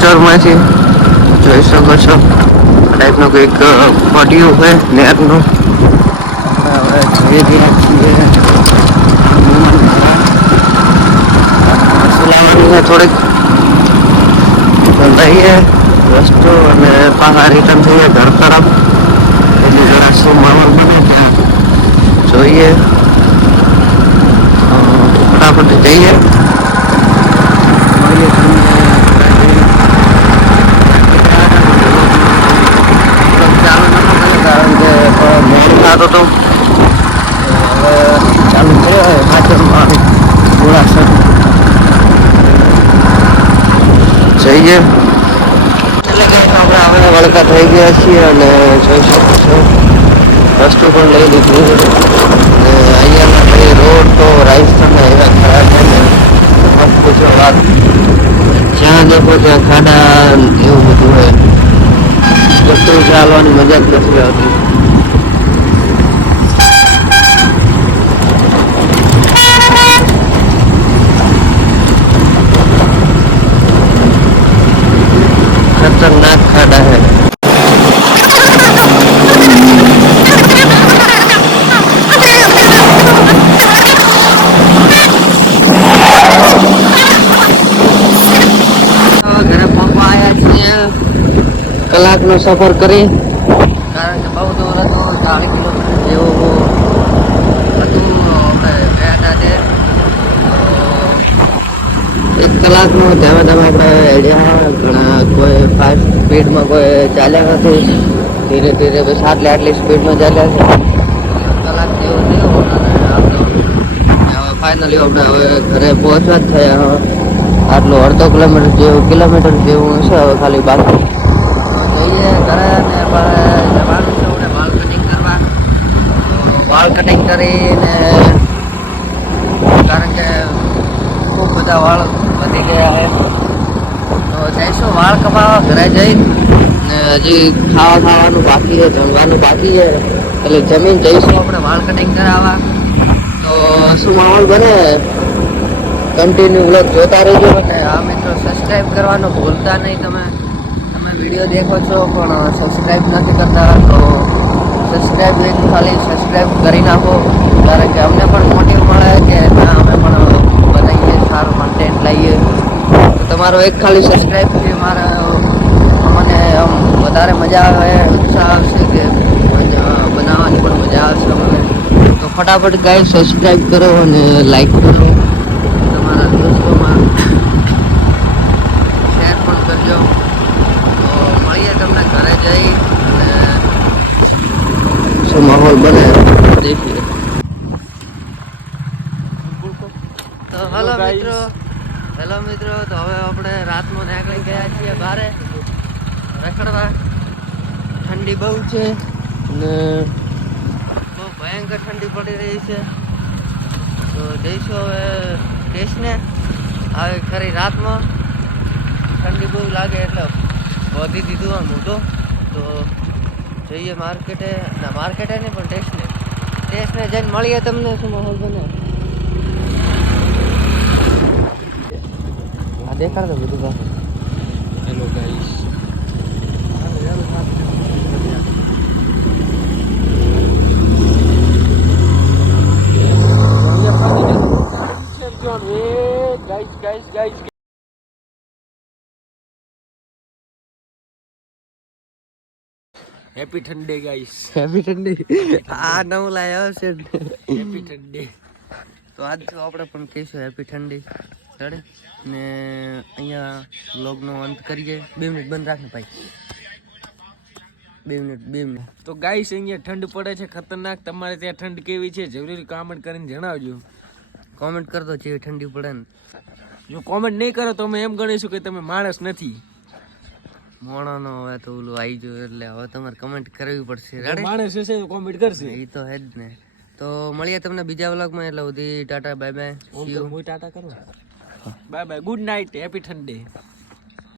ખાચરમાંથી જોઈ શકો છો ટાઈપનો કંઈક પડ્યું હોય નેરનું. આપણે હવે જઈ રહ્યા છીએ સુલાવાની થોડીક લઈએ વસ્તુ અને પાછા રિટર્ન થઈએ ઘર તરફ. એટલે જરા શું માહોલ બને ત્યાં જોઈએ. ફટાફટ જઈએ. કારણ કે મોડું થતું હતું. હવે ચાલુ થયો હોય ખાચરમાં ગોળાસર જઈએ. એટલે કે આપણે હવે વળકા થઈ ગયા છીએ અને જોઈ શકો છો વસ્તુ પણ લઈ લીધું. અને અહીંયાના ભાઈ રોડ તો રાજસ્થાનના એવા ખરા છે ને પૂછો વાત. જ્યાં દેખો ત્યાં ખાડા એવું બધું હોય. બધું ચાલવાની મજા જ નથી આવતી. खतरनाक खाड़ा है. ઘરે પપ્પા આવ્યા છીએ કલાકનો સફર કરી. કારણ કે બહુ દૂર હતો 40 કિલોમીટર જેવું હતું. આપણે ગયા હતા તે 1 કલાકનો ધીમે ધીમે આપણે હેડ્યા. ઘણા કોઈ ફાસ્ટ સ્પીડમાં કોઈ ચાલ્યા નથી. ધીરે ધીરે બસ આટલી સ્પીડમાં ચાલ્યા છે. કલાક જેવો થયો અને આપણે હવે ફાઇનલી આપણે હવે ઘરે પહોંચવા જ થયા. આટલું અડધો કિલોમીટર જેવું હશે હવે ખાલી બાકી. જઈએ ઘરે ને જવાનું છે આપણે વાળ કટિંગ કરવા. વાળ કટિંગ કરીને કારણ કે ખૂબ બધા વાળ વધી ગયા છે તો જઈશું વાળ કપાવવા. ઘરે જઈ ને હજી ખાવાનું બાકી છે, જમવાનું બાકી છે એટલે જમીન જઈશું આપણે વાળ કટિંગ કરાવવા. તો શું માહોલ બને કન્ટિન્યુ વ્લોગ જોતા રહેજો. અને આ મિત્રો સબસ્ક્રાઈબ કરવાનું ભૂલતા નહીં. તમે વિડીયો દેખો છો પણ સબસ્ક્રાઈબ નથી કરતા તો સબસ્ક્રાઈબ ખાલી સબસ્ક્રાઈબ કરી નાખો. કારણ કે અમને પણ મોટિવ મળે કે ના અમે પણ બનાવીએ સારું કન્ટેન્ટ લાવીએ. તો તમારો એક ખાલી સબસ્ક્રાઈબથી મારે મને આમ વધારે મજા આવે, ઉત્સાહ આવશે કે બનાવવાની પણ મજા આવશે મને. તો ફટાફટ ગાઈસ સબસ્ક્રાઈબ કરો અને લાઈક કરો. તમારા દોસ્તોમાં શેર પણ કરજો. તો મળીએ તમને ઘરે જઈ અને શું માહોલ બને દેખીએ. તો હેલો મિત્રો તો હવે આપણે રાતમાં નીકળી ગયા છીએ બહાર રખડવા. ઠંડી બહુ છે અને બહુ ભયંકર ઠંડી પડી રહી છે. તો જઈશું હવે સ્ટેશને. આવી ખરી રાતમાં ઠંડી બહુ લાગે એટલે વધી દીધું આમ હું તો જઈએ માર્કેટે નહીં પણ સ્ટેશને જઈને મળીએ તમને શું માહોલ બને. આ દેખાડો બધું પાછું. Hello guys. ગાઈસ હેપી ઠંડે ગાઈસ. હેપી ઠંડે. આ નવું લાવ્યો છે હેપી ઠંડે. તો આજ તો આપણે પણ કહીશું હેપી ઠંડી ચડે ને. અહીંયા વ્લોગનો અંત કરીએ. 2 મિનિટ બંધ રાખને ભાઈ. 2 મિનિટ. તો ગાઈસ અહીંયા ઠંડ પડે છે ખતરનાક. તમારે ત્યાં ઠંડ કેવી છે જરૂરી કોમેન્ટ કરીને જણાવજો. કોમેન્ટ કરતો છે ઠંડી પડે ને. જો કોમેન્ટ નહીં કરો તો અમે એમ ગણીશું કે તમે માણસ નથી. મોણાનો હવે તો ઓલું આવી ગયું એટલે હવે તમારે કમેન્ટ કરવી પડશે. માણસ હશે તો કોમેન્ટ કરશે. એ તો હે જ ને. તો મળીએ તમને બીજા વ્લોગમાં. એટલે સુધી ટાટા બાય બાય. ટાટા કરો. Bye bye. Good night. Happy ઠંડે.